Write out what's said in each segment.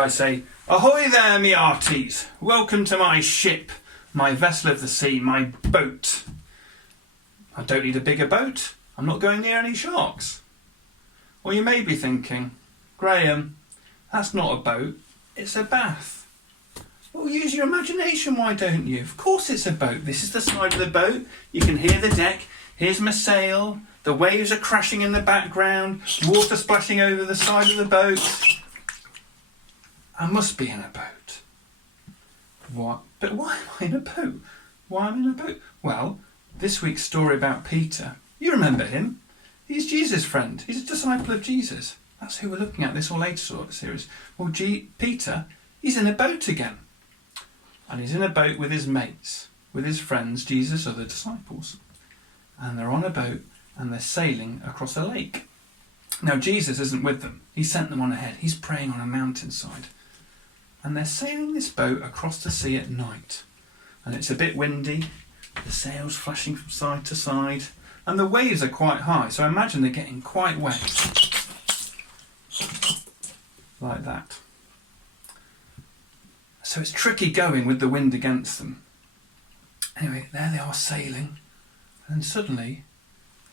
I say, "Ahoy there, me hearties! Welcome to my ship, my vessel of the sea, my boat. I don't need a bigger boat. I'm not going near any sharks." Or you may be thinking, "Graham, that's not a boat, it's a bath." Well, use your imagination, why don't you? Of course it's a boat. This is the side of the boat. You can hear the deck. Here's my sail. The waves are crashing in the background. Water splashing over the side of the boat. I must be in a boat. What? But why am I in a boat? Why am I in a boat? Well, this week's story about Peter. You remember him. He's Jesus' friend. He's a disciple of Jesus. That's who we're looking at this All Age sort of series. Well, Peter, he's in a boat again. And he's in a boat with his mates, with his friends, Jesus' other disciples. And they're on a boat and they're sailing across a lake. Now, Jesus isn't with them. He sent them on ahead. He's praying on a mountainside. And they're sailing this boat across the sea at night. And it's a bit windy. The sails flashing from side to side. And the waves are quite high. So I imagine they're getting quite wet. Like that. So it's tricky going with the wind against them. Anyway, there they are sailing. And suddenly,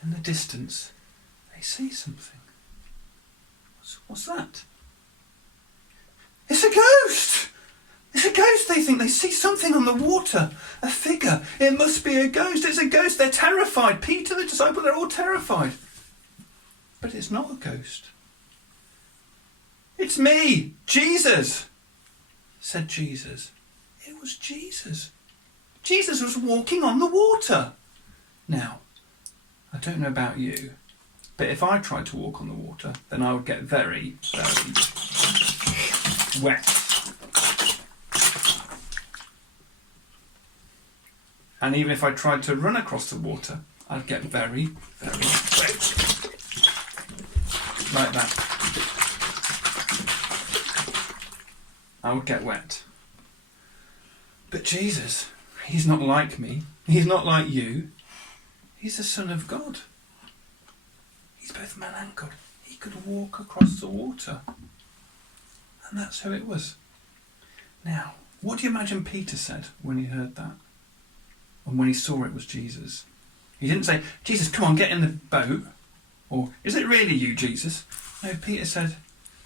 in the distance, they see something. What's that? It's a ghost! It's a ghost, they think. They see something on the water. A figure. It must be a ghost. It's a ghost. They're terrified. Peter, the disciple, they're all terrified. But it's not a ghost. It's me, Jesus, said Jesus. It was Jesus. Jesus was walking on the water. Now, I don't know about you, but if I tried to walk on the water, then I would get very, very wet. And even if I tried to run across the water, I'd get very, very wet. Like that. I would get wet. But Jesus, he's not like me. He's not like you. He's the Son of God. He's both man and God. He could walk across the water. And that's who it was. Now, what do you imagine Peter said when he heard that? And when he saw it was Jesus? He didn't say, "Jesus, come on, get in the boat." Or, "Is it really you, Jesus?" No, Peter said,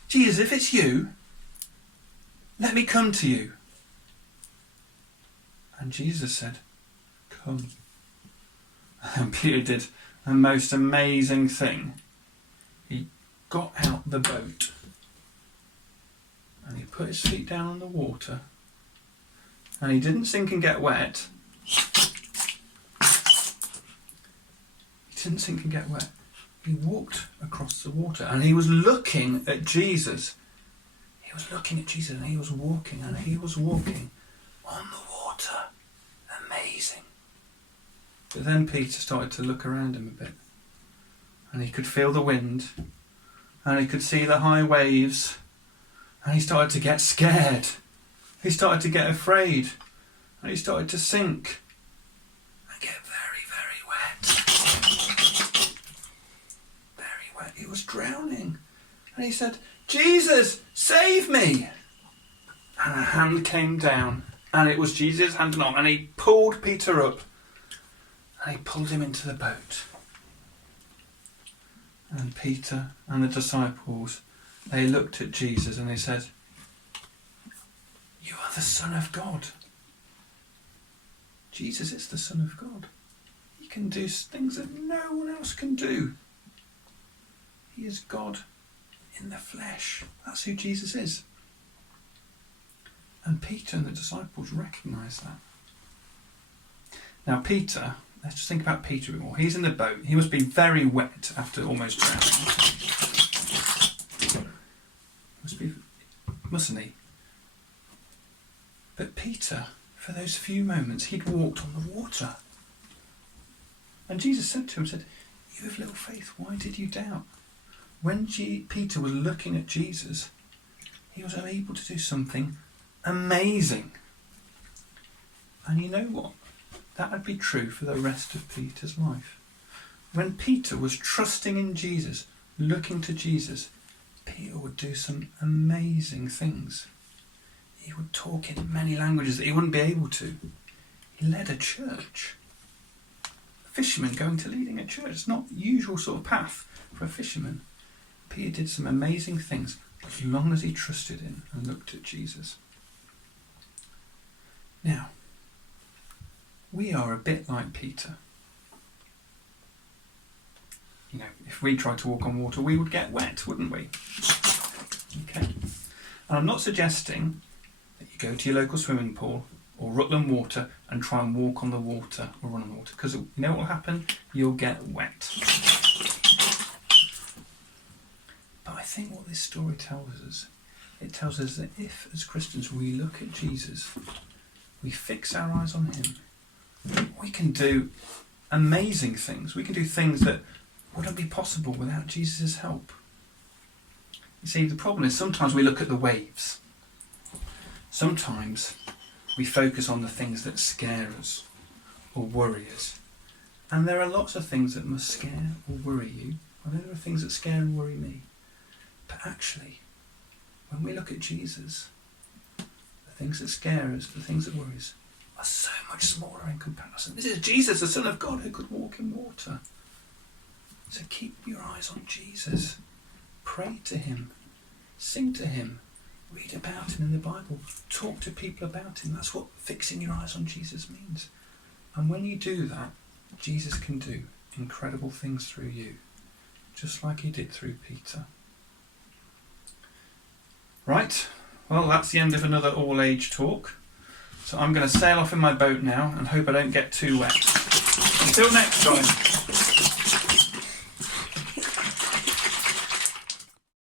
"Jesus, if it's you, let me come to you." And Jesus said, "Come." And Peter did a most amazing thing. He got out the boat and he put his feet down on the water and he didn't sink and get wet. He didn't sink and get wet. He walked across the water and he was looking at Jesus. He was looking at Jesus and he was walking on the water. Amazing. But then Peter started to look around him a bit. And he could feel the wind. And he could see the high waves. And he started to get scared. He started to get afraid. And he started to sink. And get very, very wet. Very wet. He was drowning. And he said, "Jesus, save me!" And a hand came down. And it was Jesus' hand and arm. And he pulled Peter up. And he pulled him into the boat. And Peter and the disciples, they looked at Jesus and they said, "You are the Son of God." Jesus is the Son of God. He can do things that no one else can do. He is God in the flesh. That's who Jesus is. And Peter and the disciples recognised that. Now Peter, let's just think about Peter a bit more. He's in the boat. He must be very wet after almost drowning. Mustn't he? But Peter, for those few moments, he'd walked on the water. And Jesus said to him, "You have little faith, why did you doubt?" When Peter was looking at Jesus, he was able to do something amazing. And you know what? That would be true for the rest of Peter's life. When Peter was trusting in Jesus, looking to Jesus, Peter would do some amazing things. He would talk in many languages that he wouldn't be able to. He led a church. A fisherman going to leading a church. It's not the usual sort of path for a fisherman. Peter did some amazing things as long as he trusted in and looked at Jesus. Now, we are a bit like Peter. You know, if we tried to walk on water, we would get wet, wouldn't we? Okay. And I'm not suggesting that you go to your local swimming pool or Rutland Water and try and walk on the water or run on the water, because you know what will happen? You'll get wet. But I think what this story tells us, it tells us that if, as Christians, we look at Jesus, we fix our eyes on him, we can do amazing things. We can do things that wouldn't be possible without Jesus' help. You see, the problem is sometimes we look at the waves. Sometimes we focus on the things that scare us or worry us. And there are lots of things that must scare or worry you. I know there are things that scare and worry me. But actually, when we look at Jesus, the things that scare us, the things that worry us, are so much smaller in comparison. This is Jesus, the Son of God, who could walk in water. So keep your eyes on Jesus. Pray to him. Sing to him. Read about him in the Bible. Talk to people about him. That's what fixing your eyes on Jesus means. And when you do that, Jesus can do incredible things through you, just like he did through Peter. Right, well, that's the end of another all-age talk. So I'm going to sail off in my boat now and hope I don't get too wet. Until next time.